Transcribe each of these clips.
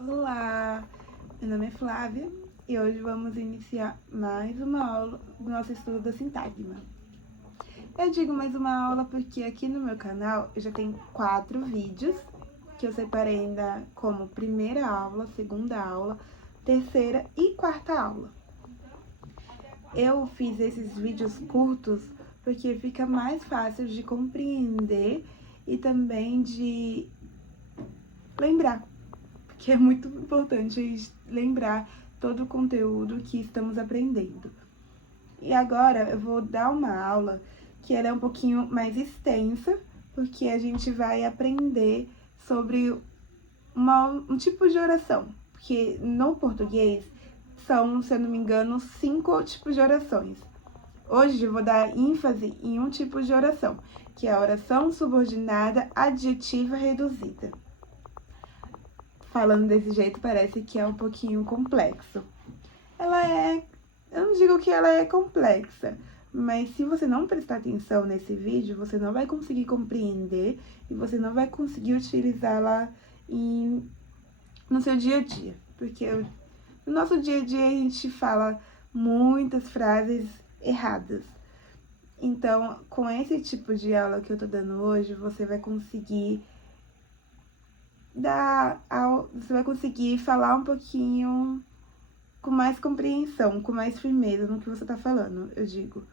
Olá, meu nome é Flávia e hoje vamos iniciar mais uma aula do nosso estudo da sintagma. Eu digo mais uma aula porque aqui no meu canal eu já tenho 4 vídeos que eu separei ainda como primeira aula, segunda aula, terceira e quarta aula. Eu fiz esses vídeos curtos porque fica mais fácil de compreender e também de lembrar. Que é muito importante a gente lembrar todo o conteúdo que estamos aprendendo. E agora eu vou dar uma aula que ela é um pouquinho mais extensa, porque a gente vai aprender sobre um tipo de oração. Porque no português são, se eu não me engano, 5 tipos de orações. Hoje eu vou dar ênfase em um tipo de oração, que é a oração subordinada adjetiva reduzida. Falando desse jeito, parece que é um pouquinho complexo. Eu não digo que ela é complexa, mas se você não prestar atenção nesse vídeo, você não vai conseguir compreender e você não vai conseguir utilizá-la no seu dia a dia. Porque no nosso dia a dia a gente fala muitas frases erradas. Então, com esse tipo de aula que eu tô dando hoje, você vai conseguir falar um pouquinho com mais compreensão, com mais firmeza no que você tá falando, eu digo.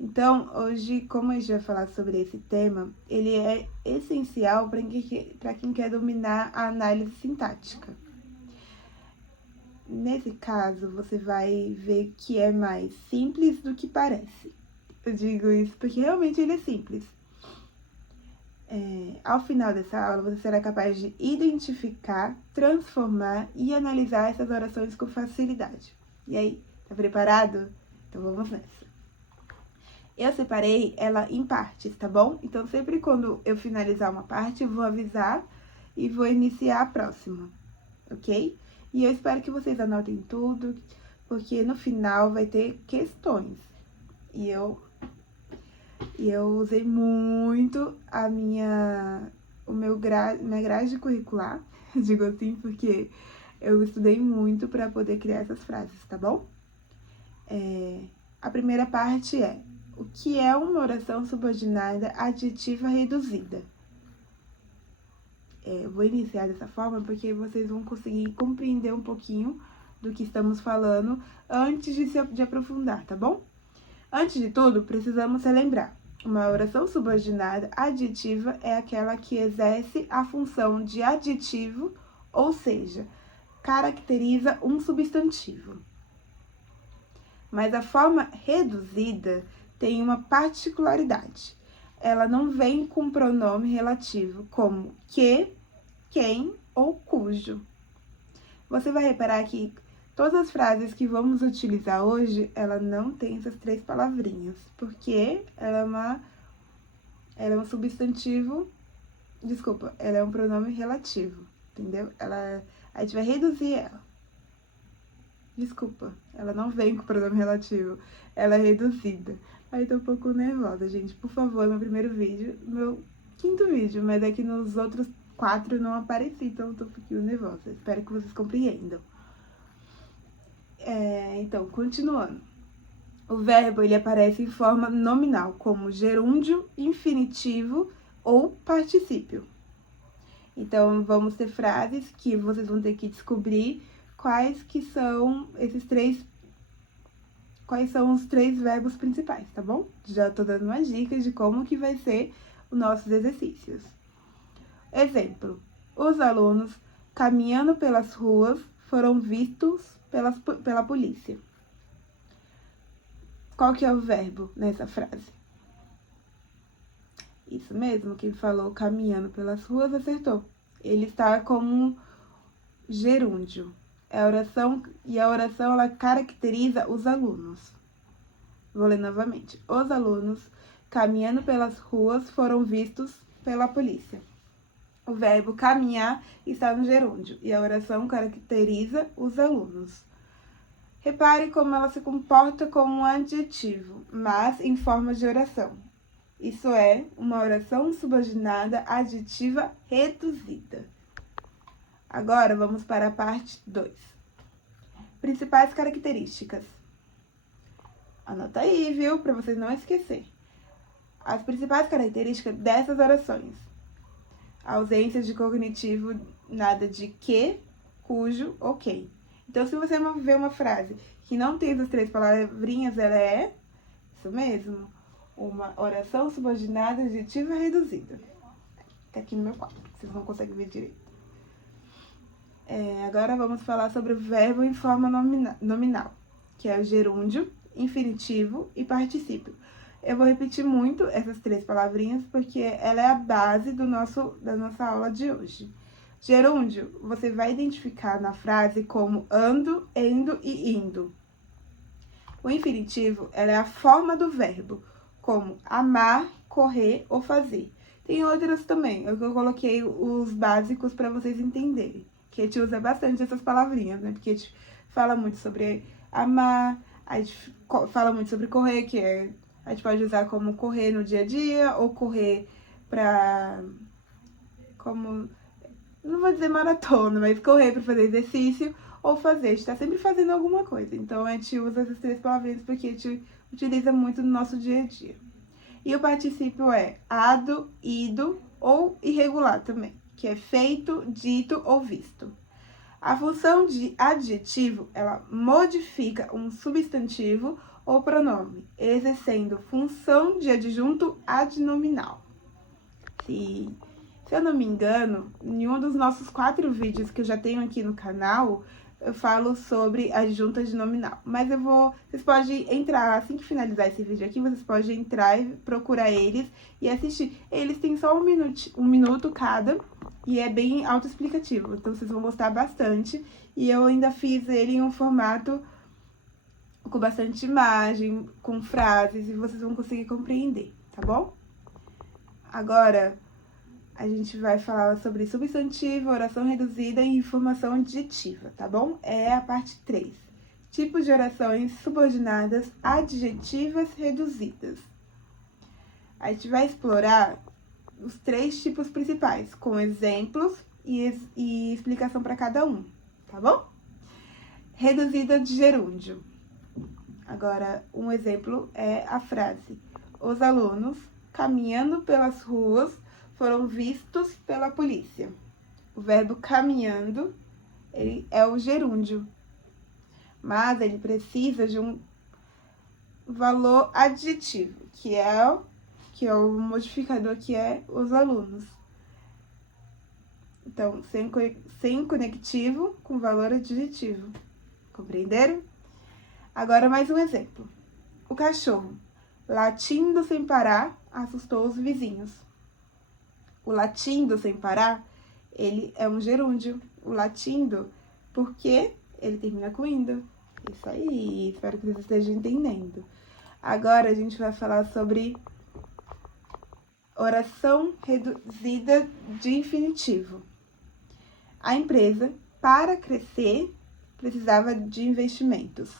Então, hoje, como a gente vai falar sobre esse tema, ele é essencial para quem quer dominar a análise sintática. Nesse caso, você vai ver que é mais simples do que parece. Eu digo isso porque realmente ele é simples. Ao final dessa aula, você será capaz de identificar, transformar e analisar essas orações com facilidade. E aí, tá preparado? Então vamos nessa. Eu separei ela em partes, tá bom? Então sempre quando eu finalizar uma parte, eu vou avisar e vou iniciar a próxima, ok? E eu espero que vocês anotem tudo, porque no final vai ter questões. E eu usei muito minha grade curricular, digo assim, porque eu estudei muito para poder criar essas frases, tá bom? A primeira parte é: o que é uma oração subordinada adjetiva reduzida? Eu vou iniciar dessa forma porque vocês vão conseguir compreender um pouquinho do que estamos falando antes de aprofundar, tá bom? Antes de tudo, precisamos relembrar. Uma oração subordinada adjetiva é aquela que exerce a função de adjetivo, ou seja, caracteriza um substantivo. Mas a forma reduzida tem uma particularidade. Ela não vem com pronome relativo, como que, quem ou cujo. Você vai reparar que todas as frases que vamos utilizar hoje, ela não tem essas 3 palavrinhas, porque ela é um substantivo, ela é um pronome relativo, entendeu? A gente vai reduzir ela. Ela não vem com pronome relativo, ela é reduzida. Aí tô um pouco nervosa, gente. Por favor, meu primeiro vídeo, meu 5º vídeo, mas é que nos outros 4 não apareci, então eu tô um pouquinho nervosa. Espero que vocês compreendam. Então, continuando. O verbo, ele aparece em forma nominal, como gerúndio, infinitivo ou particípio. Então, vamos ter frases que vocês vão ter que descobrir quais são os 3 verbos principais, tá bom? Já tô dando uma dica de como que vai ser os nossos exercícios. Exemplo: os alunos caminhando pelas ruas foram vistos pela polícia. Qual que é o verbo nessa frase? Isso mesmo, quem falou caminhando pelas ruas acertou. Ele está como gerúndio. A oração ela caracteriza os alunos. Vou ler novamente. Os alunos caminhando pelas ruas foram vistos pela polícia. O verbo caminhar está no gerúndio e a oração caracteriza os alunos. Repare como ela se comporta como um adjetivo, mas em forma de oração. Isso é uma oração subordinada adjetiva reduzida. Agora, vamos para a parte 2. Principais características. Anota aí, viu? Para vocês não esquecerem. As principais características dessas orações. A ausência de cognitivo, nada de que, cujo ou quem. Então, se você ver uma frase que não tem essas 3 palavrinhas, ela é isso mesmo. Uma oração subordinada adjetiva reduzida. Tá aqui no meu quadro, vocês não conseguem ver direito. Agora vamos falar sobre o verbo em forma nominal, que é o gerúndio, infinitivo e particípio. Eu vou repetir muito essas 3 palavrinhas, porque ela é a base da nossa aula de hoje. Gerúndio, você vai identificar na frase como ando, indo e indo. O infinitivo, ela é a forma do verbo, como amar, correr ou fazer. Tem outras também, eu coloquei os básicos para vocês entenderem. Que a gente usa bastante essas palavrinhas, né? Porque a gente fala muito sobre amar, a gente fala muito sobre correr, que a gente pode usar como correr no dia a dia, ou correr como, não vou dizer maratona, mas correr para fazer exercício, ou fazer, a gente tá sempre fazendo alguma coisa. Então, a gente usa essas 3 palavrinhas porque a gente utiliza muito no nosso dia a dia. E o particípio é ado, ido ou irregular também, que é feito, dito ou visto. A função de adjetivo, ela modifica um substantivo ou pronome, exercendo função de adjunto adnominal. Se eu não me engano, em um dos nossos 4 vídeos que eu já tenho aqui no canal, eu falo sobre adjunto adnominal. Mas vocês podem entrar, assim que finalizar esse vídeo aqui, vocês podem entrar e procurar eles e assistir. Eles têm só um minuto cada e é bem autoexplicativo, então vocês vão gostar bastante. E eu ainda fiz ele em um formato com bastante imagem, com frases, e vocês vão conseguir compreender, tá bom? Agora, a gente vai falar sobre substantivo, oração reduzida e informação adjetiva, tá bom? É a parte 3. Tipos de orações subordinadas adjetivas reduzidas. A gente vai explorar os 3 tipos principais, com exemplos e explicação para cada um, tá bom? Reduzida de gerúndio. Agora, um exemplo é a frase: os alunos, caminhando pelas ruas, foram vistos pela polícia. O verbo caminhando, ele é o gerúndio, mas ele precisa de um valor adjetivo, que é o modificador, que é os alunos. Então, sem conectivo, com valor adjetivo. Compreenderam? Agora, mais um exemplo. O cachorro, latindo sem parar, assustou os vizinhos. O latindo sem parar, ele é um gerúndio. O latindo, porque ele termina com indo. Isso aí, espero que vocês estejam entendendo. Agora, a gente vai falar sobre oração reduzida de infinitivo. A empresa, para crescer, precisava de investimentos.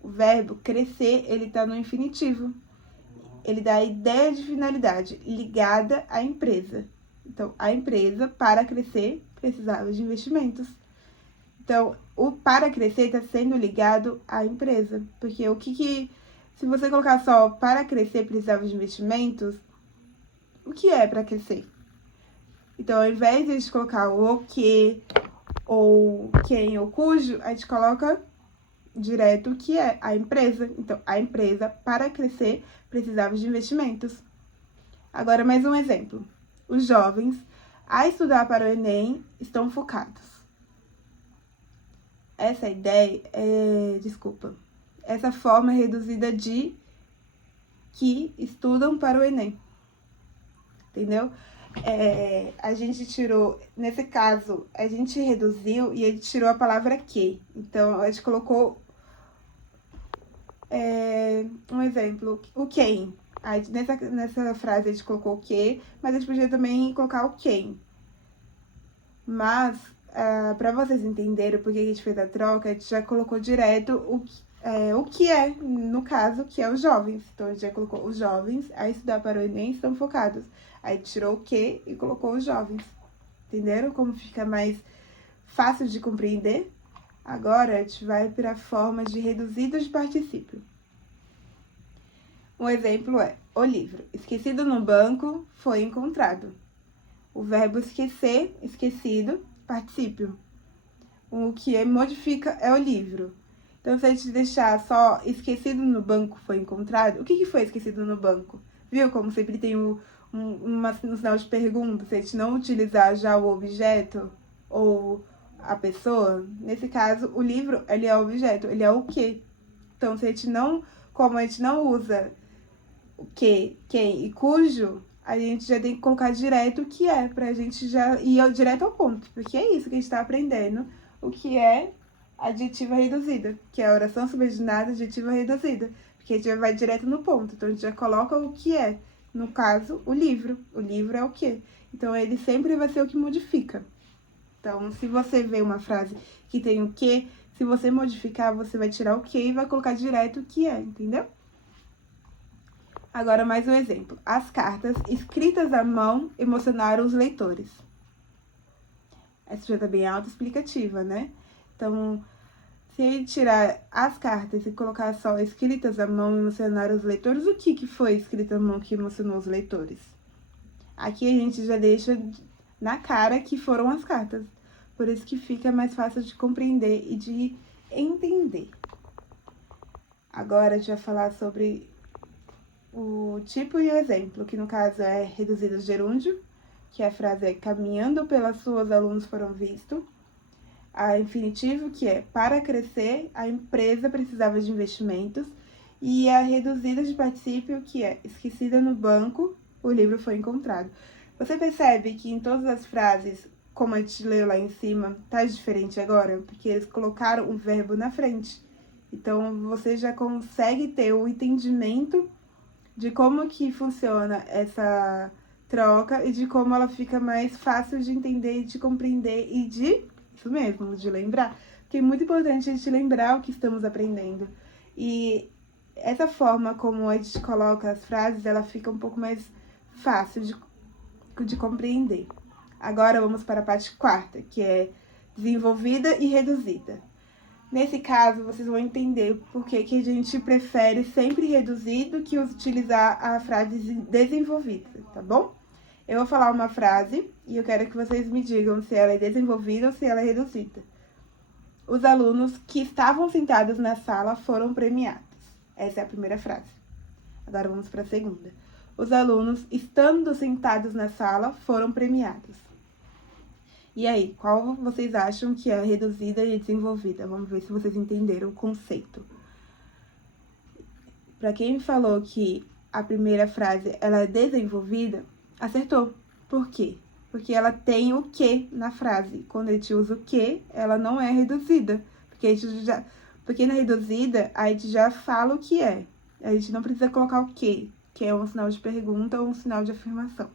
O verbo crescer, ele está no infinitivo. Ele dá a ideia de finalidade ligada à empresa. Então, a empresa, para crescer, precisava de investimentos. Então, o para crescer está sendo ligado à empresa. Porque se você colocar só para crescer, precisava de investimentos, o que é para crescer? Então, ao invés de a gente colocar o que, ou quem, ou cujo, a gente coloca direto o que é a empresa. Então, a empresa, para crescer, precisava de investimentos. Agora, mais um exemplo. Os jovens, a estudar para o Enem, estão focados. Essa ideia essa forma é reduzida de que estudam para o Enem. Entendeu? A gente tirou, nesse caso, a gente reduziu e a gente tirou a palavra que. Então, a gente colocou um exemplo, o quem. Aí, nessa frase a gente colocou o que, mas a gente podia também colocar o quem. Mas, para vocês entenderem por que a gente fez a troca, a gente já colocou direto o que é, no caso, que é os jovens. Então, a gente já colocou os jovens a estudar para o Enem estão focados. Aí tirou o que e colocou os jovens. Entenderam como fica mais fácil de compreender? Agora, a gente vai para a forma de reduzido de particípio. Um exemplo é o livro. Esquecido no banco, foi encontrado. O verbo esquecer, esquecido, particípio. O que modifica é o livro. Então, se a gente deixar só esquecido no banco foi encontrado, o que foi esquecido no banco? Viu como sempre tem um sinal de pergunta, se a gente não utilizar já o objeto ou a pessoa, nesse caso, o livro, ele é o objeto, ele é o quê? Então, se a gente não, como a gente não usa o que, quem e cujo, a gente já tem que colocar direto o que é, pra gente já ir direto ao ponto, porque é isso que a gente tá aprendendo, o que é adjetiva reduzida, que é a oração subordinada adjetiva reduzida, porque a gente vai direto no ponto, então a gente já coloca o que é, no caso, o livro é o quê? Então, ele sempre vai ser o que modifica. Então, se você vê uma frase que tem o que, se você modificar, você vai tirar o que e vai colocar direto o que é, entendeu? Agora, mais um exemplo. As cartas escritas à mão emocionaram os leitores. Essa já tá bem autoexplicativa, né? Então, se tirar as cartas e colocar só escritas à mão emocionaram os leitores, o que foi escrito à mão que emocionou os leitores? Aqui a gente já deixa na cara que foram as cartas. Por isso que fica mais fácil de compreender e de entender. Agora a gente vai falar sobre o tipo e o exemplo, que no caso é reduzido gerúndio, que a frase é caminhando pelas suas alunos foram vistos. A infinitivo, que é para crescer, a empresa precisava de investimentos. E a reduzida de particípio, que é esquecida no banco, o livro foi encontrado. Você percebe que em todas as frases, como a gente leu lá em cima, tá diferente agora? Porque eles colocaram um verbo na frente. Então, você já consegue ter o entendimento de como que funciona essa troca e de como ela fica mais fácil de entender, de compreender e de, isso mesmo, de lembrar. Porque é muito importante a gente lembrar o que estamos aprendendo. E essa forma como a gente coloca as frases, ela fica um pouco mais fácil de compreender. Agora vamos para a parte quarta, que é desenvolvida e reduzida. Nesse caso, vocês vão entender por que a gente prefere sempre reduzir do que utilizar a frase desenvolvida, tá bom? Eu vou falar uma frase e eu quero que vocês me digam se ela é desenvolvida ou se ela é reduzida. Os alunos que estavam sentados na sala foram premiados. Essa é a primeira frase. Agora vamos para a segunda. Os alunos, estando sentados na sala, foram premiados. E aí, qual vocês acham que é reduzida e desenvolvida? Vamos ver se vocês entenderam o conceito. Para quem falou que a primeira frase ela é desenvolvida, acertou. Por quê? Porque ela tem o que na frase. Quando a gente usa o que, ela não é reduzida. Porque na reduzida, a gente já fala o que é. A gente não precisa colocar o que é um sinal de pergunta ou um sinal de afirmação.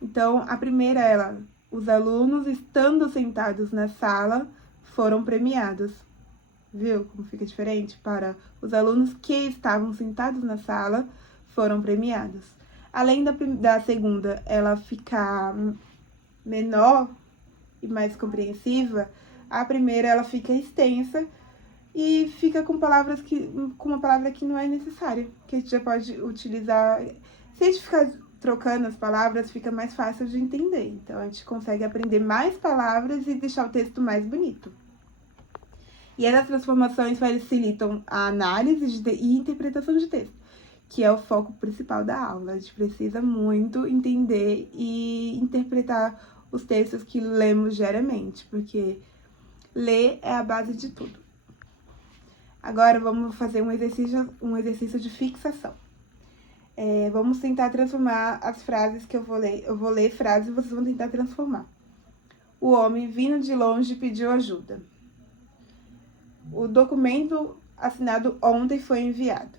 Então, a primeira, os alunos, estando sentados na sala, foram premiados. Viu como fica diferente? Para os alunos que estavam sentados na sala, foram premiados. Além da segunda, ela ficar menor e mais compreensiva, a primeira, ela fica extensa e fica com uma palavra que não é necessária, que a gente já pode utilizar. Se a gente ficar trocando as palavras, fica mais fácil de entender. Então, a gente consegue aprender mais palavras e deixar o texto mais bonito. E essas transformações facilitam a análise e interpretação de texto, que é o foco principal da aula. A gente precisa muito entender e interpretar os textos que lemos diariamente, porque ler é a base de tudo. Agora, vamos fazer um exercício de fixação. Vamos tentar transformar as frases que eu vou ler. Eu vou ler frases e vocês vão tentar transformar. O homem, vindo de longe, pediu ajuda. O documento assinado ontem foi enviado.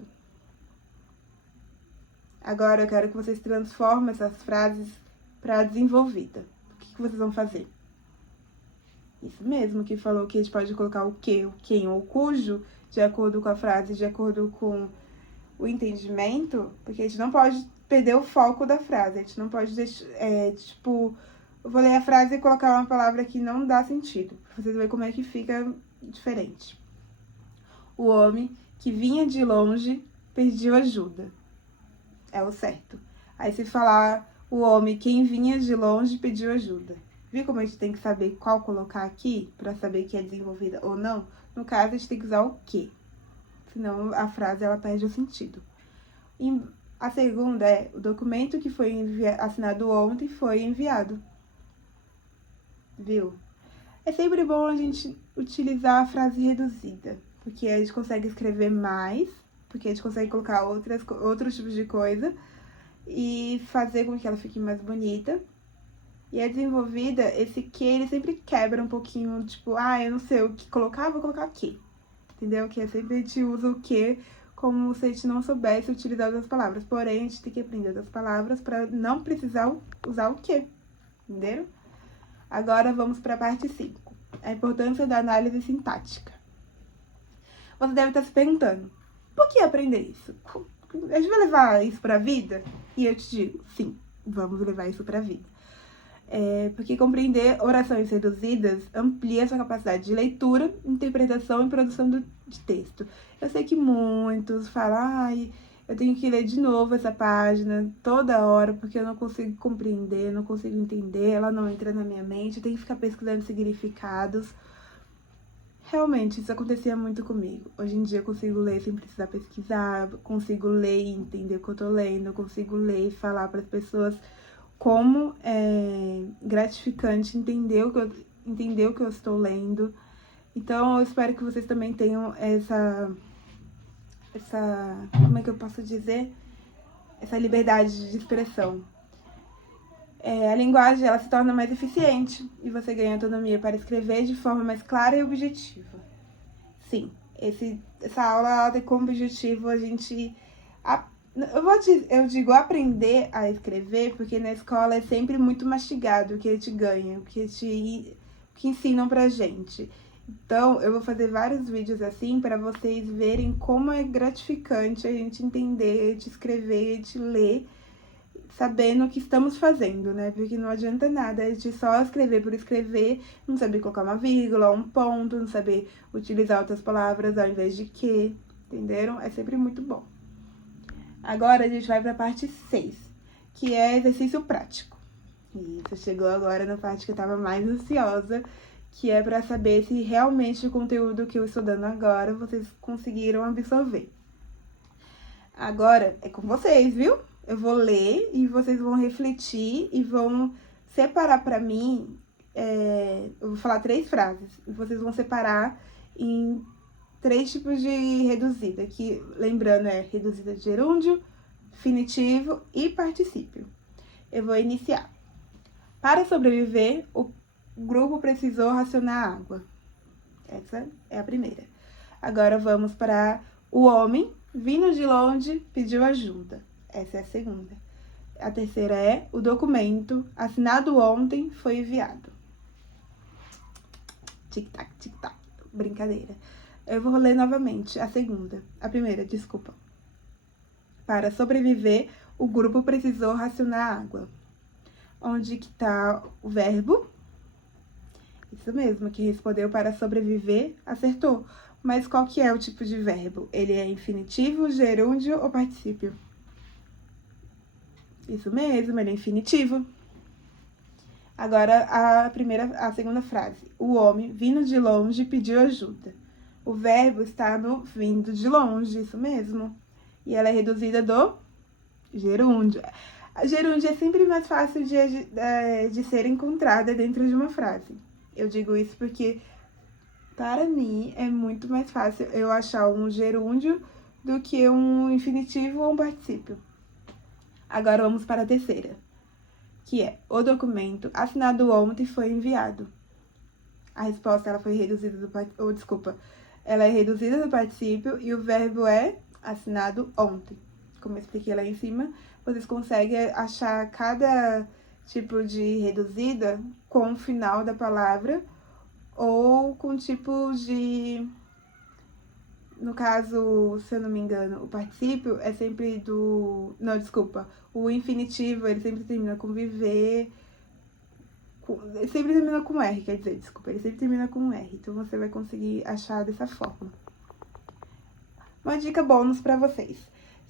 Agora eu quero que vocês transformem essas frases para desenvolvida. O que vocês vão fazer? Isso mesmo, que falou que a gente pode colocar o que, o quem ou o cujo, de acordo com a frase, de acordo com o entendimento, porque a gente não pode perder o foco da frase, a gente não pode Eu vou ler a frase e colocar uma palavra que não dá sentido, pra vocês verem como é que fica diferente. O homem que vinha de longe pediu ajuda. É o certo. Aí se falar o homem quem vinha de longe pediu ajuda. Viu como a gente tem que saber qual colocar aqui para saber que é desenvolvida ou não? No caso, a gente tem que usar o que. Senão a frase ela perde o sentido. E a segunda é o documento que foi assinado ontem foi enviado. Viu? É sempre bom a gente utilizar a frase reduzida, porque a gente consegue escrever mais, porque a gente consegue colocar outros tipos de coisa e fazer com que ela fique mais bonita. E a desenvolvida, esse que ele sempre quebra um pouquinho, tipo, eu não sei o que colocar, vou colocar aqui. Entendeu? Que é sempre a gente usa o que como se a gente não soubesse utilizar outras palavras. Porém, a gente tem que aprender outras palavras para não precisar usar o que. Entenderam? Agora vamos para a parte 5. A importância da análise sintática. Você deve estar se perguntando, por que aprender isso? A gente vai levar isso para a vida? E eu te digo, sim, vamos levar isso para a vida. Porque compreender orações reduzidas amplia sua capacidade de leitura, interpretação e produção de texto. Eu sei que muitos falam, eu tenho que ler de novo essa página toda hora, porque eu não consigo compreender, não consigo entender, ela não entra na minha mente, eu tenho que ficar pesquisando significados. Realmente, isso acontecia muito comigo. Hoje em dia eu consigo ler sem precisar pesquisar, consigo ler e entender o que eu tô lendo, eu consigo ler e falar para as pessoas como é gratificante entender o que eu estou lendo. Então, eu espero que vocês também tenham essa como é que eu posso dizer? Essa liberdade de expressão. A linguagem, ela se torna mais eficiente e você ganha autonomia para escrever de forma mais clara e objetiva. Sim, essa aula ela tem como objetivo a gente... Eu digo aprender a escrever, porque na escola é sempre muito mastigado o que a gente ganha, o que ensinam pra gente. Então, eu vou fazer vários vídeos assim para vocês verem como é gratificante a gente entender, de escrever, de ler, sabendo o que estamos fazendo, né? Porque não adianta nada a gente só escrever por escrever, não saber colocar uma vírgula, um ponto, não saber utilizar outras palavras ao invés de que, entenderam? É sempre muito bom. Agora a gente vai para a parte 6, que é exercício prático. Isso, chegou agora na parte que eu estava mais ansiosa, que é para saber se realmente o conteúdo que eu estou dando agora vocês conseguiram absorver. Agora é com vocês, viu? Eu vou ler e vocês vão refletir e vão separar para mim. Eu vou falar 3 frases e vocês vão separar em 3 tipos de reduzida, que, lembrando, é reduzida de gerúndio, finitivo e particípio. Eu vou iniciar. Para sobreviver, o grupo precisou racionar água. Essa é a primeira. Agora vamos para o homem, vindo de longe, pediu ajuda. Essa é a segunda. A terceira é o documento, assinado ontem, foi enviado. Tic-tac, tic-tac. Brincadeira. Eu vou ler novamente a segunda. A primeira, desculpa. Para sobreviver, o grupo precisou racionar água. Onde que tá o verbo? Isso mesmo, que respondeu para sobreviver, acertou. Mas qual que é o tipo de verbo? Ele é infinitivo, gerúndio ou particípio? Isso mesmo, ele é infinitivo. Agora, a segunda frase. O homem, vindo de longe, pediu ajuda. O verbo está no vindo de longe, isso mesmo. E ela é reduzida do gerúndio. A gerúndio é sempre mais fácil de ser encontrada dentro de uma frase. Eu digo isso porque, para mim, é muito mais fácil eu achar um gerúndio do que um infinitivo ou um particípio. Agora vamos para a terceira, que é o documento assinado ontem foi enviado. A resposta ela foi reduzida ela é reduzida do particípio e o verbo é assinado ontem. Como eu expliquei lá em cima, vocês conseguem achar cada tipo de reduzida com o final da palavra ou com tipo de... No caso, se eu não me engano, o particípio é sempre do... Não, desculpa. O infinitivo, ele sempre termina com viver, sempre termina com R, quer dizer, desculpa, ele sempre termina com R. Então, você vai conseguir achar dessa forma. Uma dica bônus pra vocês.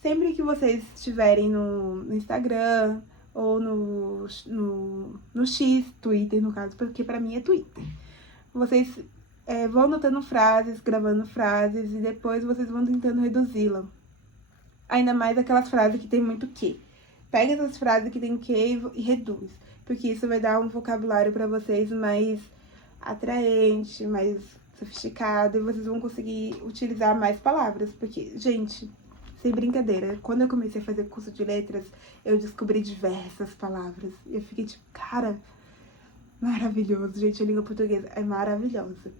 Sempre que vocês estiverem no Instagram ou no X, Twitter, no caso, porque pra mim é Twitter. Vocês vão anotando frases, gravando frases e depois vocês vão tentando reduzi-la. Ainda mais aquelas frases que tem muito que. Pega essas frases que tem que e reduz. Porque isso vai dar um vocabulário pra vocês mais atraente, mais sofisticado. E vocês vão conseguir utilizar mais palavras. Porque, gente, sem brincadeira, quando eu comecei a fazer curso de letras, eu descobri diversas palavras. E eu fiquei tipo, cara, maravilhoso, gente. A língua portuguesa é maravilhosa.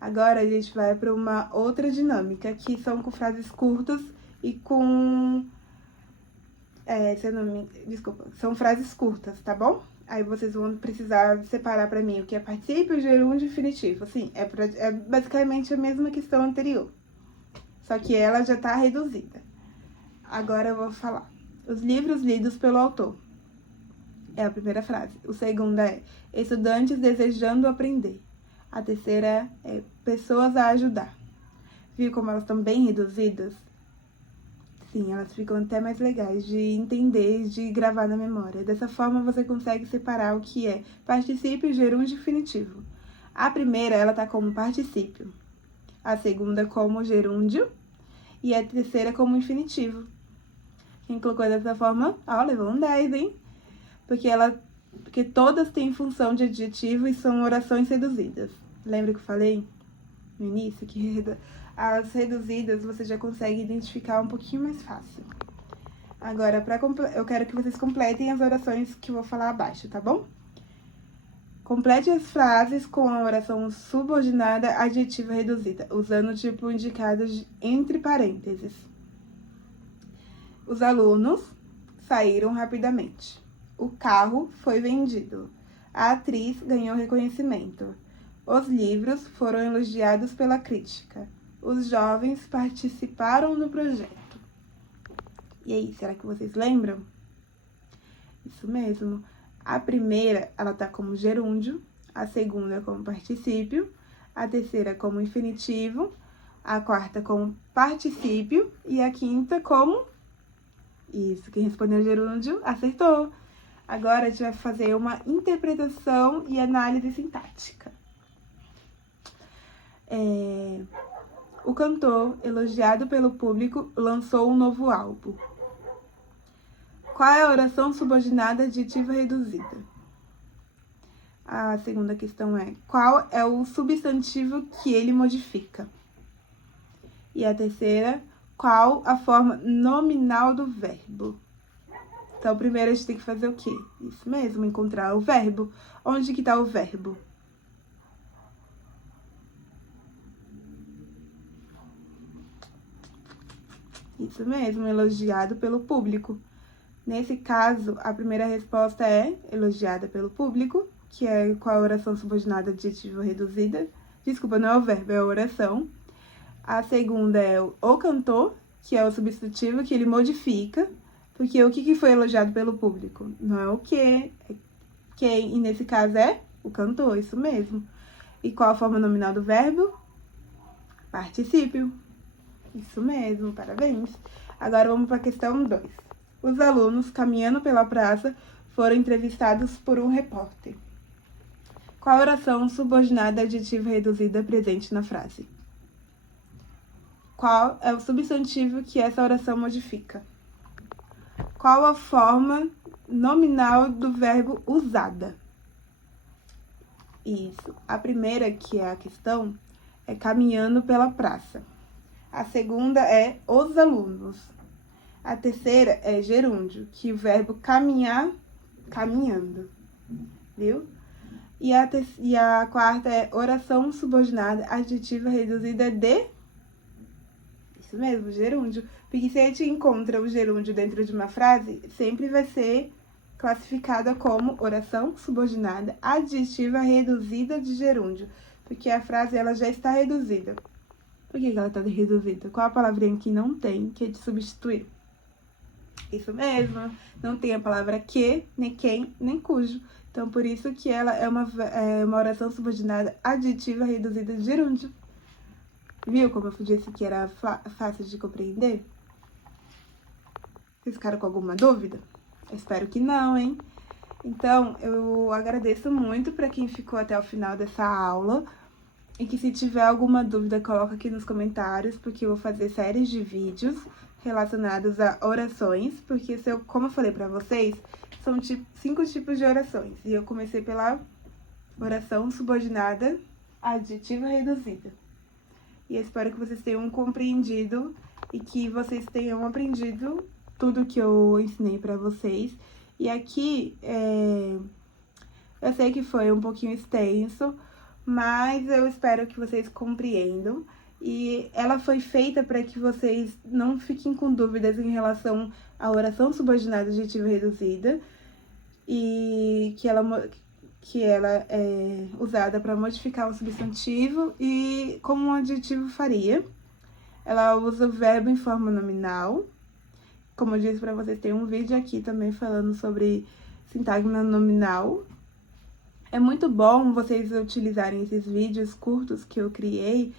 Agora a gente vai para uma outra dinâmica, que são com frases curtas e com... Desculpa, são frases curtas, tá bom? Aí vocês vão precisar separar pra mim o que é particípio, gerúndio e infinitivo. Assim, é basicamente a mesma questão anterior. Só que ela já tá reduzida. Agora eu vou falar. Os livros lidos pelo autor. É a primeira frase. O segundo é estudantes desejando aprender. A terceira é pessoas a ajudar. Viu como elas estão bem reduzidas? Sim, elas ficam até mais legais de entender, de gravar na memória. Dessa forma, você consegue separar o que é particípio, gerúndio e infinitivo. A primeira, ela tá como particípio. A segunda como gerúndio. E a terceira como infinitivo. Quem colocou dessa forma, levou um 10, hein? Porque todas têm função de adjetivo e são orações reduzidas. Lembra que eu falei no início que as reduzidas você já consegue identificar um pouquinho mais fácil. Agora, eu quero que vocês completem as orações que eu vou falar abaixo, tá bom? Complete as frases com a oração subordinada adjetiva reduzida, usando o tipo indicado entre parênteses. Os alunos saíram rapidamente. O carro foi vendido. A atriz ganhou reconhecimento. Os livros foram elogiados pela crítica. Os jovens participaram do projeto. E aí, será que vocês lembram? Isso mesmo. A primeira, ela tá como gerúndio. A segunda como particípio. A terceira como infinitivo. A quarta como particípio. E a quinta como... Isso, quem respondeu gerúndio acertou. Agora a gente vai fazer uma interpretação e análise sintática. O cantor, elogiado pelo público, lançou um novo álbum. Qual é a oração subordinada adjetiva reduzida? A segunda questão é: qual é o substantivo que ele modifica? E a terceira: qual a forma nominal do verbo? Então, primeiro a gente tem que fazer o quê? Isso mesmo, encontrar o verbo. Onde que tá o verbo? Isso mesmo, elogiado pelo público. Nesse caso, a primeira resposta é elogiada pelo público, que é qual a oração subordinada adjetiva reduzida. Desculpa, não é o verbo, é a oração. A segunda é o cantor, que é o substantivo que ele modifica. Porque o que foi elogiado pelo público? Não é o que, é quem, e nesse caso é o cantor, isso mesmo. E qual a forma nominal do verbo? Particípio. Isso mesmo, parabéns. Agora vamos para a questão 2. Os alunos, caminhando pela praça, foram entrevistados por um repórter. Qual a oração subordinada adjetiva reduzida presente na frase? Qual é o substantivo que essa oração modifica? Qual a forma nominal do verbo usada? Isso. A primeira, que é a questão, é caminhando pela praça. A segunda é os alunos. A terceira é gerúndio, que o verbo caminhar, caminhando. Viu? E a quarta é oração subordinada adjetiva reduzida de... Isso mesmo, gerúndio. Porque se a gente encontra o gerúndio dentro de uma frase, sempre vai ser classificada como oração subordinada adjetiva reduzida de gerúndio. Porque a frase ela já está reduzida. Por que ela está reduzida? Qual a palavrinha que não tem, que é de substituir? Isso mesmo. Não tem a palavra que, nem quem, nem cujo. Então, por isso que ela é uma oração subordinada adjetiva reduzida de gerúndio. Viu como eu disse que era fácil de compreender? Vocês ficaram com alguma dúvida? Eu espero que não, hein? Então, eu agradeço muito para quem ficou até o final dessa aula. E que se tiver alguma dúvida, coloca aqui nos comentários, porque eu vou fazer séries de vídeos relacionados a orações. Porque, como eu falei para vocês, são 5 tipos de orações. E eu comecei pela oração subordinada adjetiva reduzida. E eu espero que vocês tenham compreendido e que vocês tenham aprendido tudo que eu ensinei pra vocês. E aqui, eu sei que foi um pouquinho extenso, mas eu espero que vocês compreendam. E ela foi feita para que vocês não fiquem com dúvidas em relação à oração subordinada adjetiva reduzida. E que ela é usada para modificar o substantivo e como um adjetivo faria. Ela usa o verbo em forma nominal. Como eu disse para vocês, tem um vídeo aqui também falando sobre sintagma nominal. É muito bom vocês utilizarem esses vídeos curtos que eu criei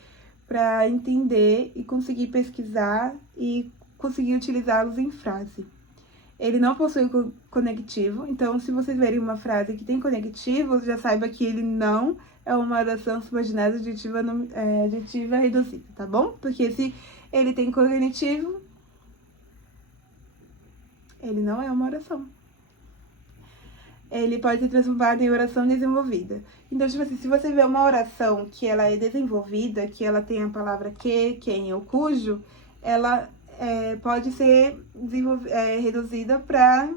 para entender e conseguir pesquisar e conseguir utilizá-los em frase. Ele não possui conectivo, então se vocês verem uma frase que tem conectivo, já saiba que ele não é uma oração subordinada adjetiva reduzida, tá bom? Porque se ele tem conectivo, ele não é uma oração. Ele pode ser transformado em oração desenvolvida. Então, tipo assim, se você vê uma oração que ela é desenvolvida, que ela tem a palavra que, quem ou cujo, ela pode ser reduzida para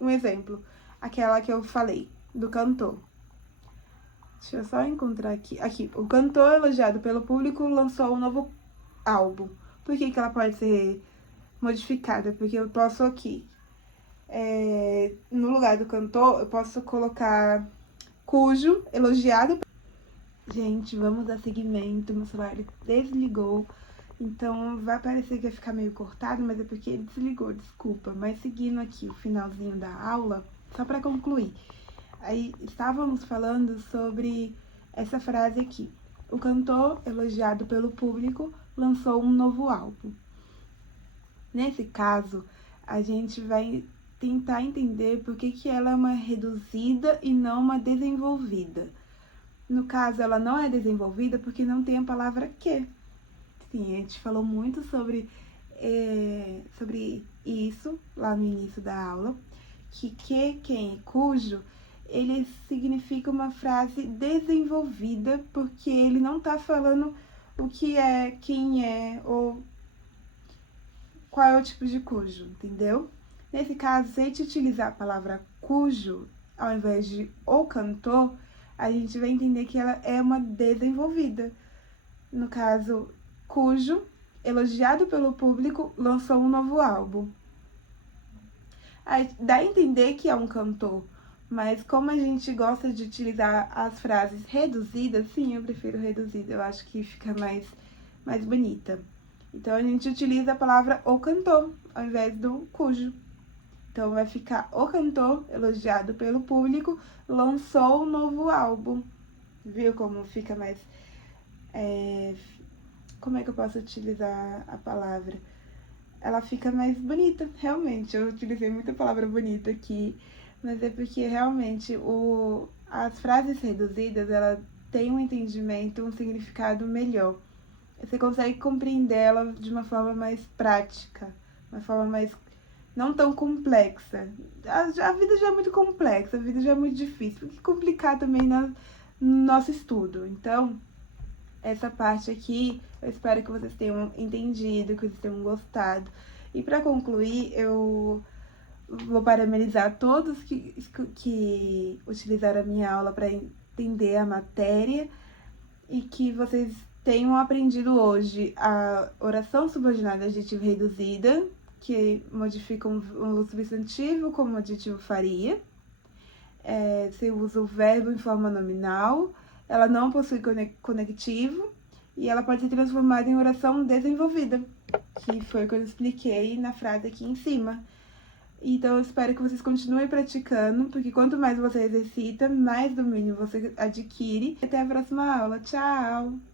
um exemplo. Aquela que eu falei, do cantor. Deixa eu só encontrar aqui. Aqui, o cantor elogiado pelo público lançou um novo álbum. Por que ela pode ser modificada? Porque eu posso aqui, no lugar do cantor, eu posso colocar cujo, elogiado. Gente, vamos dar seguimento. Meu celular desligou. Então, vai parecer que vai ficar meio cortado, mas é porque ele desligou, desculpa. Mas seguindo aqui o finalzinho da aula, só para concluir. Aí, estávamos falando sobre essa frase aqui. O cantor, elogiado pelo público, lançou um novo álbum. Nesse caso, a gente vai tentar entender por que ela é uma reduzida e não uma desenvolvida. No caso, ela não é desenvolvida porque não tem a palavra que. Sim, a gente falou muito sobre isso lá no início da aula, que, quem e cujo, ele significa uma frase desenvolvida, porque ele não tá falando o que é, quem é, ou qual é o tipo de cujo, entendeu? Nesse caso, se a gente utilizar a palavra cujo, ao invés de o cantor, a gente vai entender que ela é uma desenvolvida. No caso, cujo, elogiado pelo público, lançou um novo álbum. Aí, dá a entender que é um cantor, mas como a gente gosta de utilizar as frases reduzidas, sim, eu prefiro reduzida, eu acho que fica mais bonita. Então, a gente utiliza a palavra o cantor, ao invés do cujo. Então, vai ficar o cantor, elogiado pelo público, lançou um novo álbum. Viu como fica mais... como é que eu posso utilizar a palavra? Ela fica mais bonita, realmente. Eu utilizei muita palavra bonita aqui, mas é porque realmente as frases reduzidas, ela tem um entendimento, um significado melhor. Você consegue compreender ela de uma forma mais prática, uma forma mais não tão complexa. A vida já é muito complexa, a vida já é muito difícil. Por que complicar também no nosso estudo? Então, essa parte aqui, eu espero que vocês tenham entendido, que vocês tenham gostado. E para concluir, eu vou parabenizar todos que utilizaram a minha aula para entender a matéria e que vocês tenham aprendido hoje a oração subordinada adjetiva reduzida, que modifica um substantivo como o adjetivo faria. Você usa o verbo em forma nominal, ela não possui conectivo e ela pode ser transformada em oração desenvolvida, que foi o que eu expliquei na frase aqui em cima. Então eu espero que vocês continuem praticando, porque quanto mais você exercita, mais domínio você adquire. Até a próxima aula. Tchau!